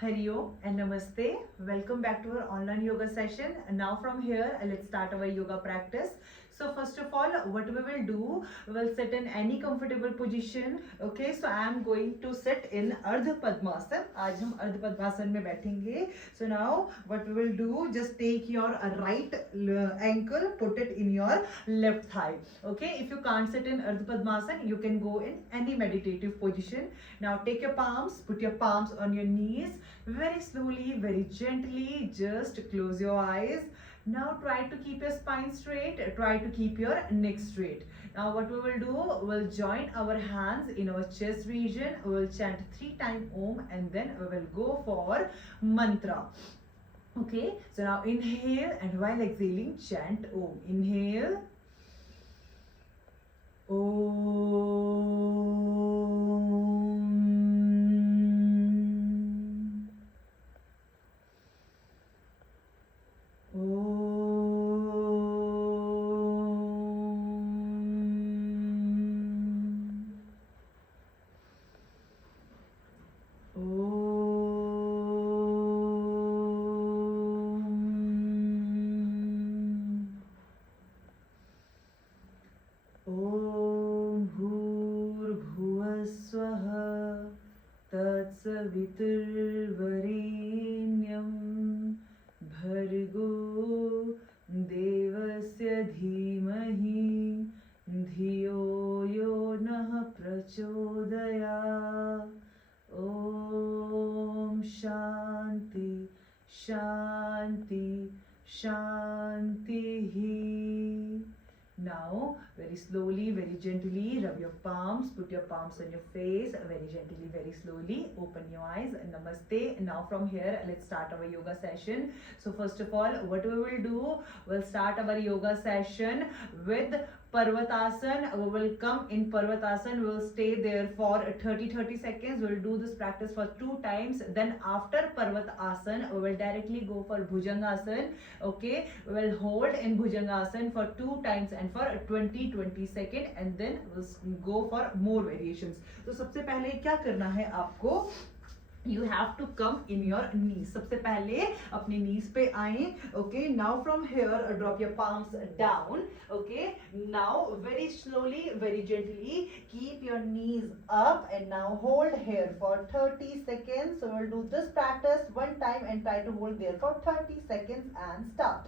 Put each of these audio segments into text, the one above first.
Hari Om and Namaste. Welcome back to our online yoga session. And now from here, let's start our yoga practice. So first of all, what we will do, we will sit in any comfortable position. Okay, so I am going to sit in Ardha Padmasana. आज हम Ardha Padmasana में बैठेंगे. So now what we will do, just take your right ankle, put it in your left thigh. Okay, if you can't sit in Ardha Padmasana, you can go in any meditative position. Now take your palms, put your palms on your knees. Very slowly, very gently, just close your eyes. Now try to keep your spine straight, try to keep your neck straight. Now what we will do, we'll join our hands in our chest region, we will chant 3 times Om and then we will go for mantra. Okay, so now inhale and while exhaling chant Om. Inhale, तत्सवितुर्वरेण्यं भर्गो देवस्य धीमहि धियो यो नः प्रचोदयात्. ॐ शान्ति शान्ति शान्तिः. Now, very slowly, very gently, rub your palms, put your palms on your face, very gently, very slowly, open your eyes, namaste. Now from here, let's start our yoga session. So first of all, what we will do, we'll start our yoga session with Parvatasana. We will come in Parvatasana, we will stay there for 30 seconds. We will do this practice for 2 times. Then after Parvatasana, we will directly go for Bhujangasana. Okay, we will hold in Bhujangasana for 2 times and for 20 seconds, and then we'll go for more variations. तो सबसे पहले क्या करना है आपको, you have to come in your knees. सबसे पहले अपने knees पे आए. Okay, now from here drop your palms down. Okay, now very slowly, very gently keep your knees up and now hold here for 30 seconds. So we'll do this practice 1 time and try to hold there for 30 seconds and start.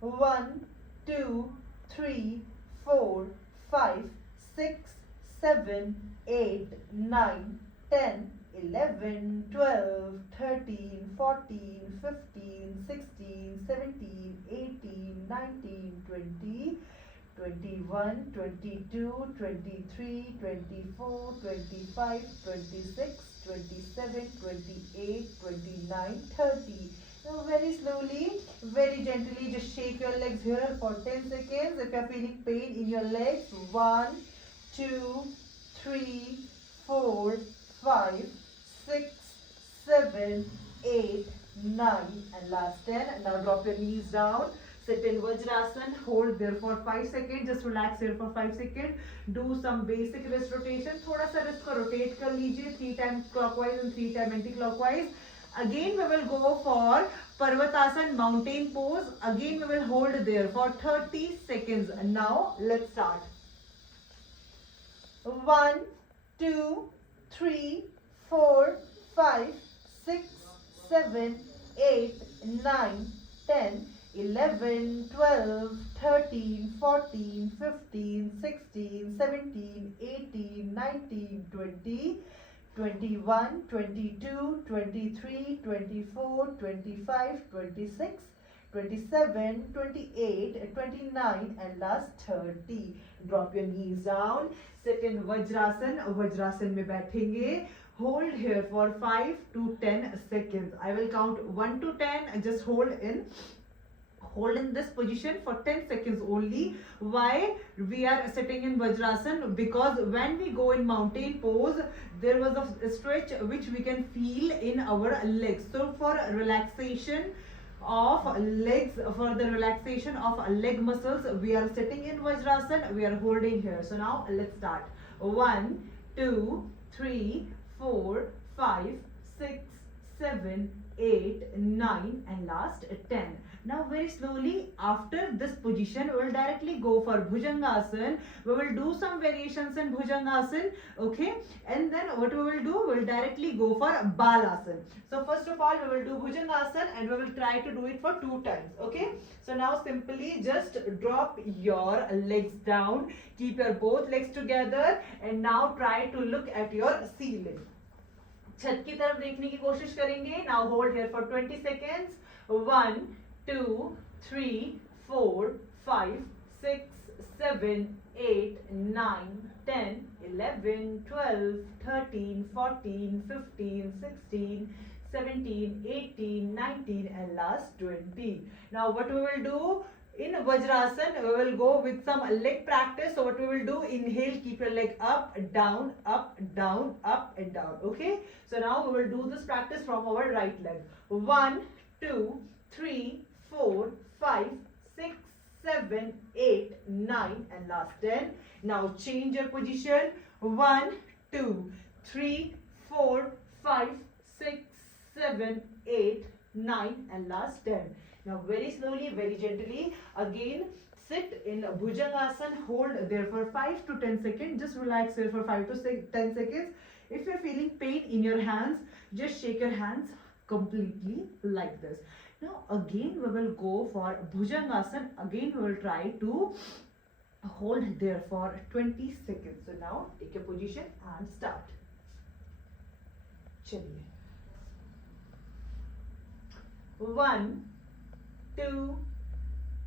1 2 3 4 5 6 7 8 9 10 11, 12, 13, 14, 15, 16, 17, 18, 19, 20, 21, 22, 23, 24, 25, 26, 27, 28, 29, 30. Now very slowly, very gently just shake your legs here for 10 seconds. If you are feeling pain in your legs, 1, 2, 3, 4, 5, 6, 7, 8, 9 and last 10. Now drop your knees down. Sit in Vajrasana. Hold there for 5 seconds. Just relax here for 5 seconds. Do some basic wrist rotation. थोड़ा सा wrist को rotate कर लीजिए. 3 times clockwise and 3 times anti-clockwise. Again we will go for Parvatasana mountain pose. Again we will hold there for 30 seconds. And now let's start. 1, 2, 3, 4, 5, 6, 7, 8, 9, 10, 11, 12, 13, 14, 15, 16, 17, 18, 19, 20, 21, 22, 23, 24, 25, 26, 27, 28, 29 and last 30. Drop your knees down. Sit in Vajrasana. Vajrasana में बैठेंगे. Hold here for 5 to 10 seconds. I will count 1 to 10 and just hold in this position for 10 seconds only. Why we are sitting in Vajrasana? Because when we go in mountain pose, there was a stretch which we can feel in our legs. So for relaxation of legs, for the relaxation of leg muscles, we are sitting in Vajrasana, we are holding here. So now let's start. 1, 2, 3, 4, 5, 6, 7, 8, 9 and last 10. Now very slowly after this position we will directly go for Bhujangasana. We will do some variations in Bhujangasana, okay, and then what we will do, we will directly go for Balasana. So first of all we will do Bhujangasana and we will try to do it for 2 times, okay. So now simply just drop your legs down, keep your both legs together and now try to look at your ceiling. छत की तरफ देखने की कोशिश करेंगे. Now hold here for 20 seconds. 1, 2, 3, 4, 5, 6, 7, 8, 9, 10, 11, 12, 13, 14, 15, 16, 17, 18, 19 and last 20. Now what we will do? In Vajrasana, we will go with some leg practice. So what we will do, inhale, keep your leg up, down, up, down, up and down. Okay. So now we will do this practice from our right leg. 1, 2, 3, 4, 5, 6, 7, 8, 9 and last 10. Now change your position. 1, 2, 3, 4, 5, 6, 7, 8, 9 and last 10. Now very slowly, very gently, again sit in Bhujangasana, hold there for 5 to 10 seconds, just relax there for 5 to 10 seconds. If you are feeling pain in your hands, just shake your hands completely like this. Now again we will go for Bhujangasana, again we will try to hold there for 20 seconds. So now take your position and start. Chaliye. 1, 2,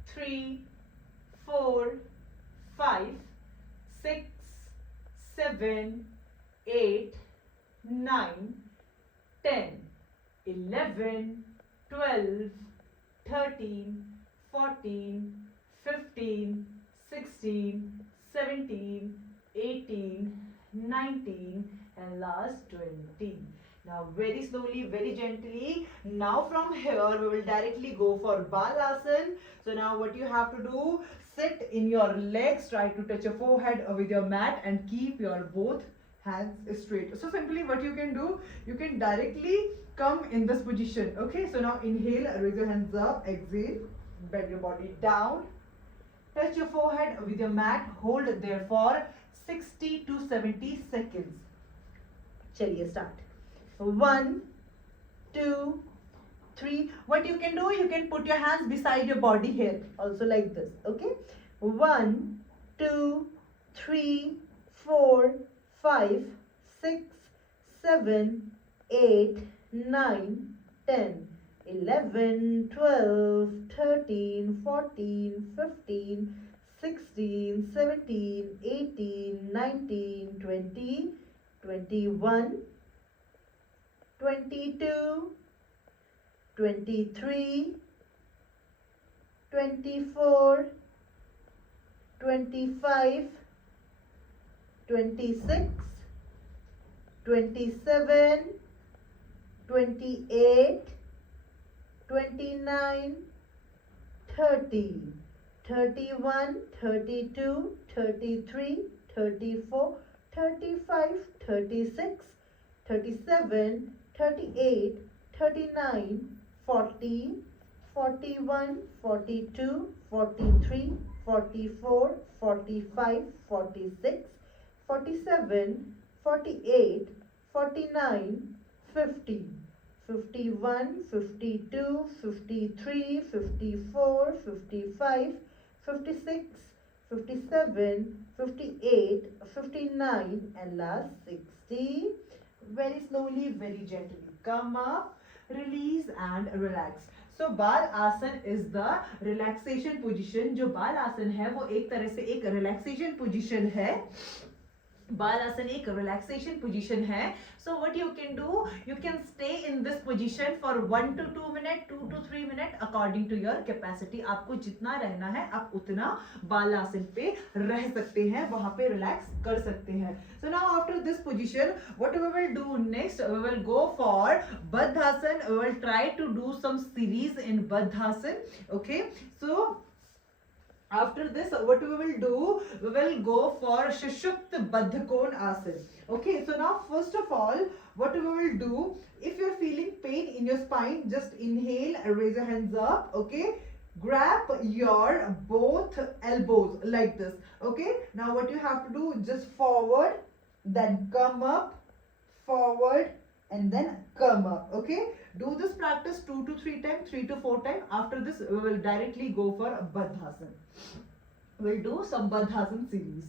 3, 4, 5, 6, 7, 8, 9, 10, 11, 12, 13, 14, 15, 16, 17, 18, 19 and last 20. Now very slowly, very gently. Now from here we will directly go for Balasana. So now what you have to do, sit in your legs, try to touch your forehead with your mat and keep your both hands straight. So simply what you can do, you can directly come in this position. Okay, so now inhale, raise your hands up, exhale, bend your body down, touch your forehead with your mat, hold there for 60 to 70 seconds. Chaliye, start. 1, 2, 3. What you can do, you can put your hands beside your body here, also like this. Okay. 1, 2, 3, 4, 5, 6, 7, 8, 9, 10, 11, 12, 13, 14, 15, 16, 17, 18, 19, 20, 21, 22, 23, 24, 25, 26, 27, 28, 29, 30, 31, 32, 33, 34, 35, 36, 37, 38, 39, 40, 41, 42, 43, 44, 45, 46, 47, 48, 49, 50, 51, 52, 53, 54, 55, 56, 57, 58, 59 and last 60. Very slowly, very gently come up, release and relax. So बाल आसन is the relaxation position. जो बाल आसन है वो एक तरह से एक relaxation position है. बाल आसन एक relaxation position है. So what you can do, you can stay in this position for 1 to 2 minutes, 2 to 3 minutes according to your capacity. आपको जितना रहना है आप उतना बाल आसन पे रह सकते हैं, वहां पे relax कर सकते हैं. So now after this position, what we will do next, we will go for Baddhasana. We will try to do some series in Baddhasana. Okay, so after this, what we will do, we will go for Sushupta Baddhakon Asana. Okay, so now first of all, what we will do, if you are feeling pain in your spine. Just inhale, raise your hands up, okay? Grab your both elbows like this, okay? Now what you have to do, just forward, then come up, forward, and then come up, okay? Do this practice 2 to 3 times, 3 to 4 times. After this, we will directly go for Baddhasana. We'll do some Baddhasana series.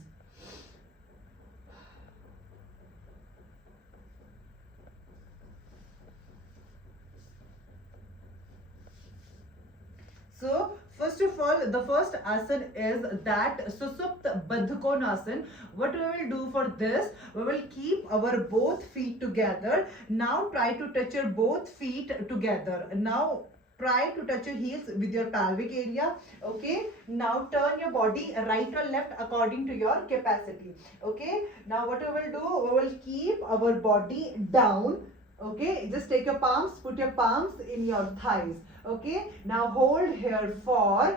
So, first of all, the first asana is that Susupta Baddhakonasana. What we will do for this, we will keep our both feet together. Now try to touch your both feet together. Now try to touch your heels with your pelvic area, okay? Now turn your body right or left according to your capacity, okay? Now what we will do, we will keep our body down, okay? Just take your palms, put your palms in your thighs, okay? Now hold here for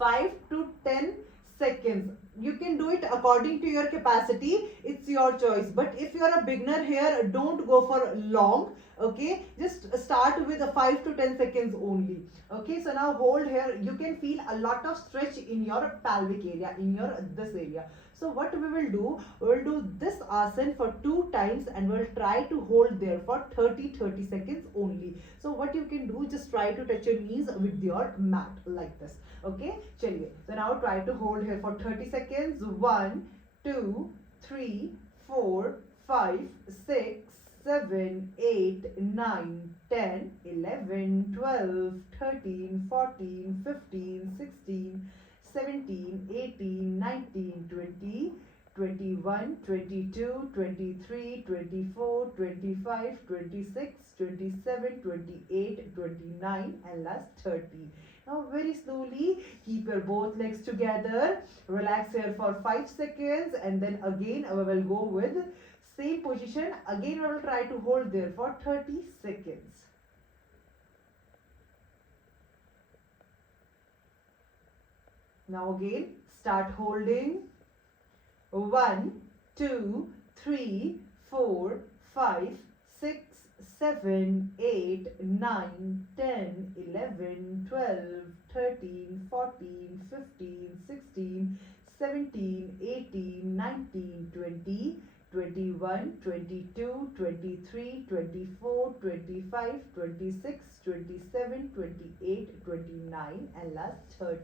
5 to 10 seconds. You can do it according to your capacity. It's your choice. But if you are a beginner here, don't go for long, okay? Just start with a 5 to 10 seconds only, okay? So now hold here. You can feel a lot of stretch in your pelvic area, in your this area. So what we will do this asana for 2 times and we'll try to hold there for 30 seconds only. So what you can do, just try to touch your knees with your mat like this, okay? Chaliye. So now try to hold here for 30 seconds. 1, 2, 3, 4, 5, 6, 7, 8, 9, 10, 11, 12, 13, 14, 15, 16, 17, 18, 19, 20, 21, 22, 23, 24, 25, 26, 27, 28, 29 and last 30. Now very slowly keep your both legs together. Relax here for 5 seconds and then again we will go with same position. Again we will try to hold there for 30 seconds. Now again start holding. 1, 2, 3, 4, 5, 6, 7, 8, 9, 10, 11, 12, 13, 14, 15, 16, 17, 18, 19, 20, 21, 22, 23, 24, 25, 26, 27, 28, 29 and last 30.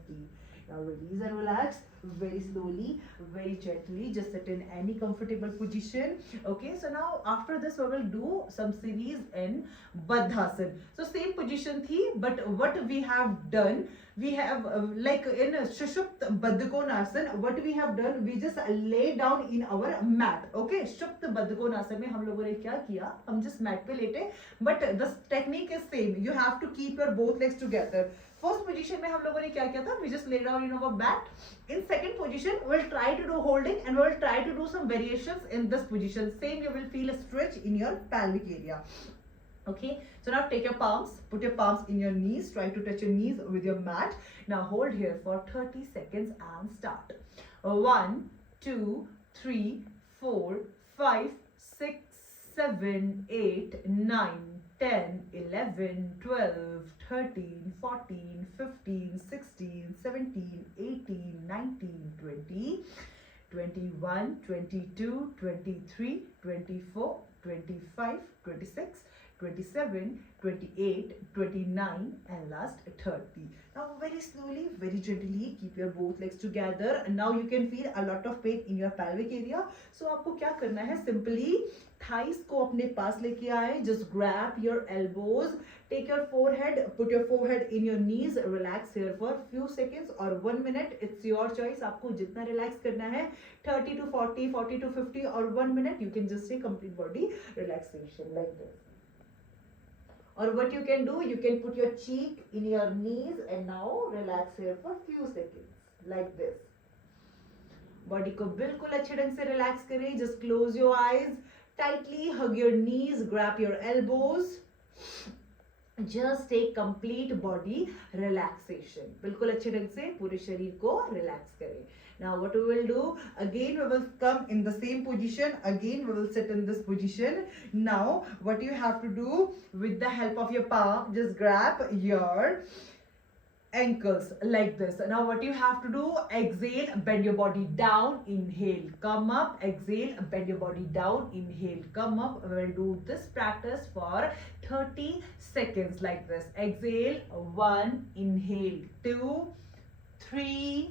Now release and relax very slowly, very gently. Just sit in any comfortable position. Okay, so now after this we will do some series in Baddhasana. So same position thi, but what we have done, we have like in Sushupta Baddhakonasana, what we have done, we just lay down in our mat. Okay, Sushupta Baddhakonasana में हम लोगों ने क्या किया, हम just mat पे लेटे, but the technique is same. You have to keep your both legs together. First position में हम लोगों ने क्या किया था, we just lay down in our mat. In second position, we'll try to do holding and we'll try to do some variations in this position. Same, you will feel a stretch in your pelvic area. Okay, so now take your palms, put your palms in your knees, try to touch your knees with your mat. Now hold here for 30 seconds and start. 1, 2, 3, 4, 5, 6, 7, 8, 9, 10, 11, 12, 13, 14, 15, 16, 17, 18, 19, 20, 21, 22, 23, 24, 25, 26, 27, 28, 29 and last 30. Now very slowly, very gently keep your both legs together and now you can feel a lot of pain in your pelvic area. So आपको क्या करना है, simply thighs को अपने पास लेके आए, just grab your elbows, take your forehead, put your forehead in your knees, relax here for few seconds or 1 minute. It's your choice, आपको जितना relax करना है, 30 to 40, 40 to 50 or 1 minute. You can just say complete body relaxation like this. Or what you can do, you can put your cheek in your knees and now relax here for few seconds like this. Body को बिल्कुल अच्छे ढंग से relax करें. Just close your eyes, tightly hug your knees, grab your elbows. Just take complete body relaxation, बिल्कुल अच्छे ढंग से पूरे शरीर को रिलैक्स करें. Now what we will do, again we will come in the same position, again we will sit in this position. Now what you have to do, with the help of your palm, just grab your ankles like this. Now what you have to do, exhale, bend your body down, inhale, come up, exhale, bend your body down, inhale, come up. We will do this practice for 30 seconds like this. Exhale, 1, inhale, 2, 3,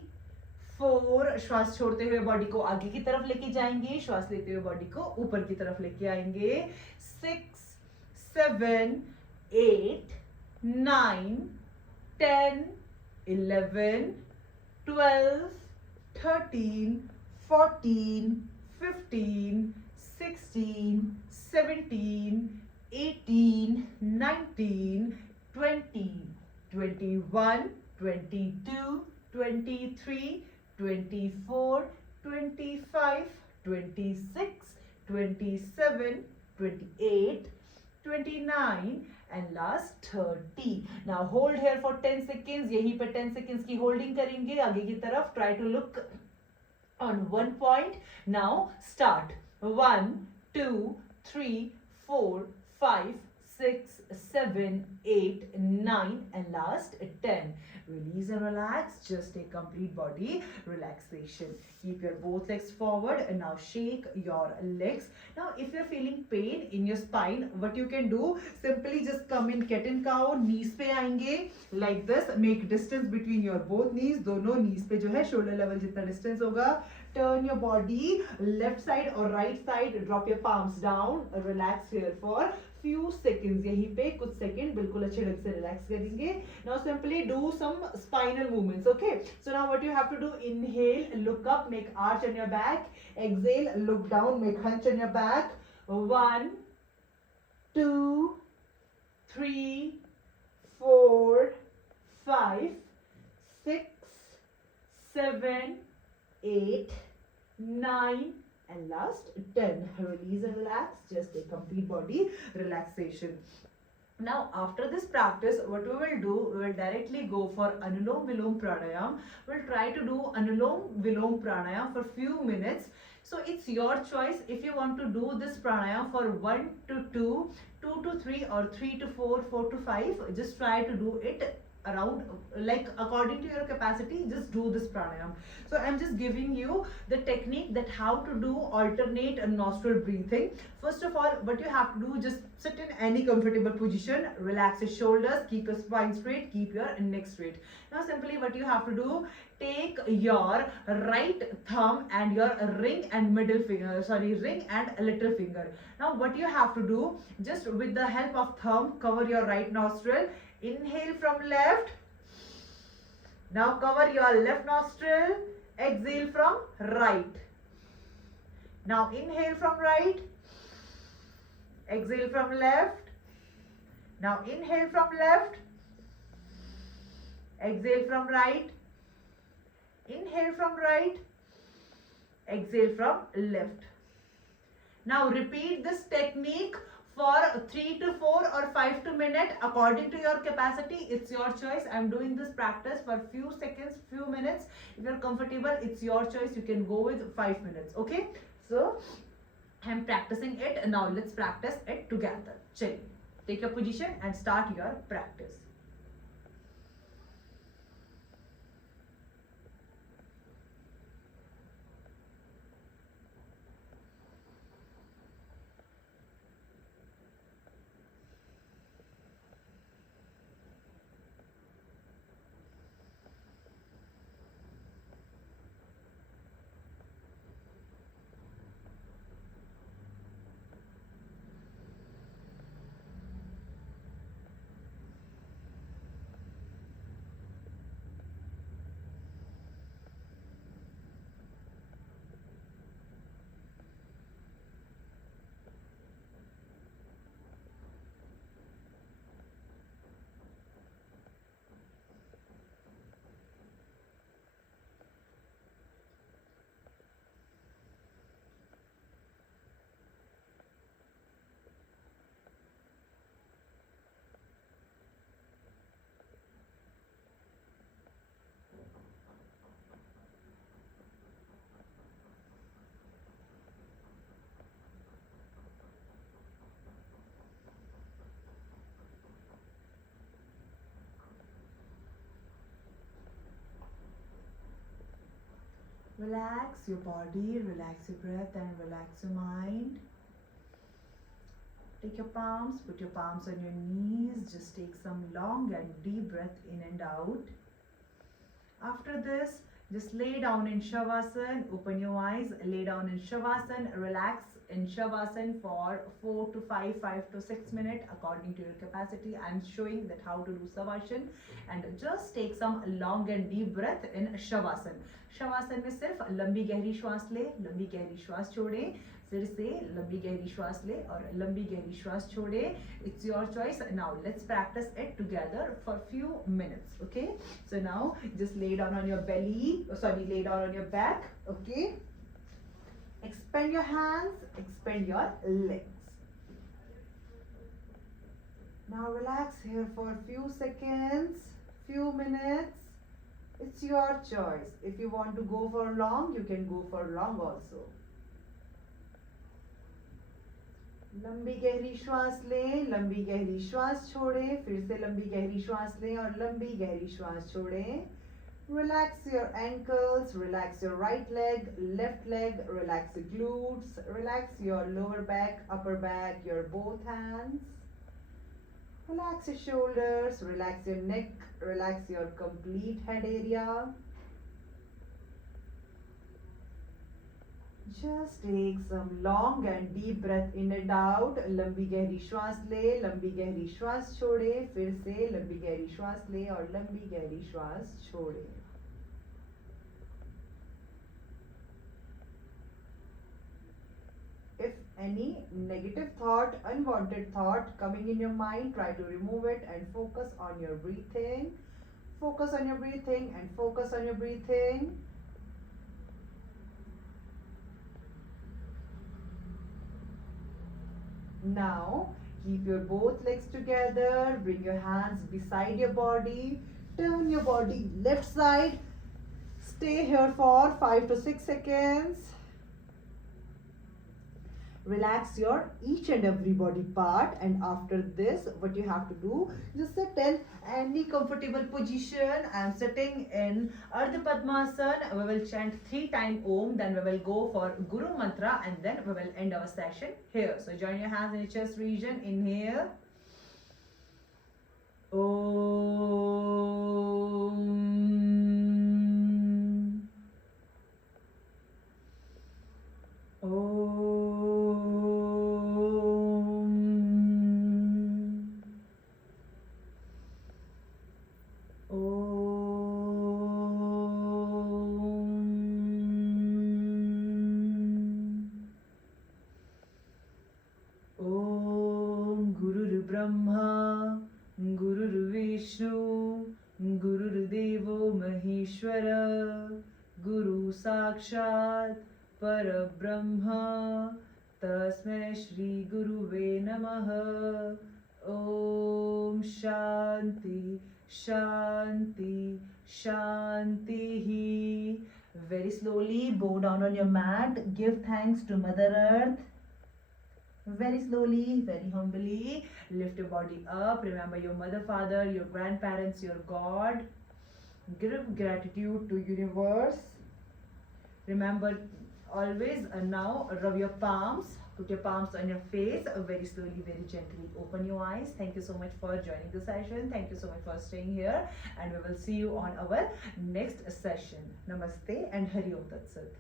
4. श्वास छोड़ते हुए body को आगे की तरफ लेके जाएंगे, श्वास लेते हुए बॉडी को ऊपर की तरफ लेके आएंगे. 6, 7, 8, 9, 10, 11, 12, 13, 14, 15, 16, 17, 18, 19, 20, 21, 22, 23, 24, 25, 26, 27, 28, 29 and last 30. Now hold here for 10 seconds. यहीं पे 10 seconds की holding करेंगे आगे की तरफ. Try to look on one point. Now start. 1, 2, 3, 4, 5, 6, 7, 8, 9 and last 10. Release and relax. Just take complete body relaxation. Keep your both legs forward and now shake your legs. Now if you're feeling pain in your spine, what you can do, simply just come in cat and cow. Knees पे आएंगे like this. Make distance between your both knees. दोनों knees पे जो है shoulder level जितना distance होगा. Turn your body left side or right side. Drop your palms down. Relax here for few seconds. यहीं पे कुछ सेकंड बिल्कुल अच्छे ढंग से रिलैक्स करेंगे. Now simply do some spinal movements. Okay. So now what you have to do, inhale, look up, make arch on your back. Exhale, look down, make hunch on your back. 1, 2, 3, 4, 5, 6, 7, 8, 9 and last 10. Release and relax. Just a complete body relaxation. Now after this practice, what we will do, we will directly go for Anulom Vilom Pranayam. We'll try to do Anulom Vilom Pranayam for few minutes. So it's your choice if you want to do this pranayam for 1 to 2, 2 to 3 or 3 to 4, 4 to 5. Just try to do it around like according to your capacity. Just do this pranayam. So I'm just giving you the technique that how to do alternate nostril breathing. First of all, what you have to do, just sit in any comfortable position, relax your shoulders, keep your spine straight, keep your neck straight. Now simply what you have to do, take your right thumb and your ring and middle finger, ring and little finger. Now what you have to do, just with the help of thumb, cover your right nostril. Inhale from left. Now cover your left nostril. Exhale from right. Now inhale from right. Exhale from left. Now inhale from left. Exhale from right. Inhale from right. Exhale from left. Now repeat this technique for 3 to 4 or 5 to minute according to your capacity. It's your choice. I'm doing this practice for few seconds, few minutes. If you're comfortable, it's your choice. You can go with 5 minutes. Okay. So I'm practicing it. Now let's practice it together. Chaliye. Take your position and start your practice. Relax your body, relax your breath, and relax your mind. Take your palms, put your palms on your knees. Just take some long and deep breath in and out. After this, just lay down in Shavasana, open your eyes, lay down in Shavasana, relax in Shavasana for 4 to 5, 5 to 6 minutes according to your capacity. I am showing that how to do Savasana, and just take some long and deep breath in Shavasana. Shavasana में सिर्फ लंबी गहरी श्वास ले, लंबी गहरी श्वास छोड़े, फिर से लंबी गहरी श्वास ले और लंबी गहरी श्वास छोड़े. It's your choice. Now let's practice it together for few minutes. Okay, so now just lay down on your belly, lay down on your back. Okay, expand your hands, expand your legs. Now relax here for a few seconds, few minutes. It's your choice. If you want to go for long, you can go for long also. लंबी गहरी श्वास लें, लंबी गहरी श्वास छोड़ें, फिर से लंबी गहरी श्वास लें और लंबी गहरी श्वास छोड़ें. Relax your ankles, relax your right leg, left leg, relax your glutes, relax your lower back, upper back, your both hands. Relax your shoulders, relax your neck, relax your complete head area. Just take some long and deep breath in and out. लंबी गहरी श्वास ले, लंबी गहरी श्वास छोड़े, फिर से लंबी गहरी श्वास ले और लंबी गहरी श्वास छोड़े. If any negative thought, unwanted thought coming in your mind, try to remove it and focus on your breathing. Focus on your breathing and focus on your breathing. Now, keep your both legs together, bring your hands beside your body, turn your body left side, stay here for 5 to 6 seconds. Relax your each and every body part, and after this, what you have to do, just sit in any comfortable position. I am sitting in Ardha Padmasana. We will chant 3 times Om, then we will go for Guru Mantra, and then we will end our session here. So join your hands in your chest region. Inhale. Om. Om. Brahma, Guru Vishnu, Guru Devo Maheshwara, Guru Sakshat Parabrahma, Tasmai Shri Guruve Namaha. Om Shanti, Shanti, Shanti. Very slowly bow down on your mat. Give thanks to Mother Earth. Very slowly, very humbly, lift your body up. Remember your mother, father, your grandparents, your God. Give gratitude to universe. Remember always, now rub your palms. Put your palms on your face. Very slowly, very gently open your eyes. Thank you so much for joining the session. Thank you so much for staying here. And we will see you on our next session. Namaste and Hari Om Tat Sat.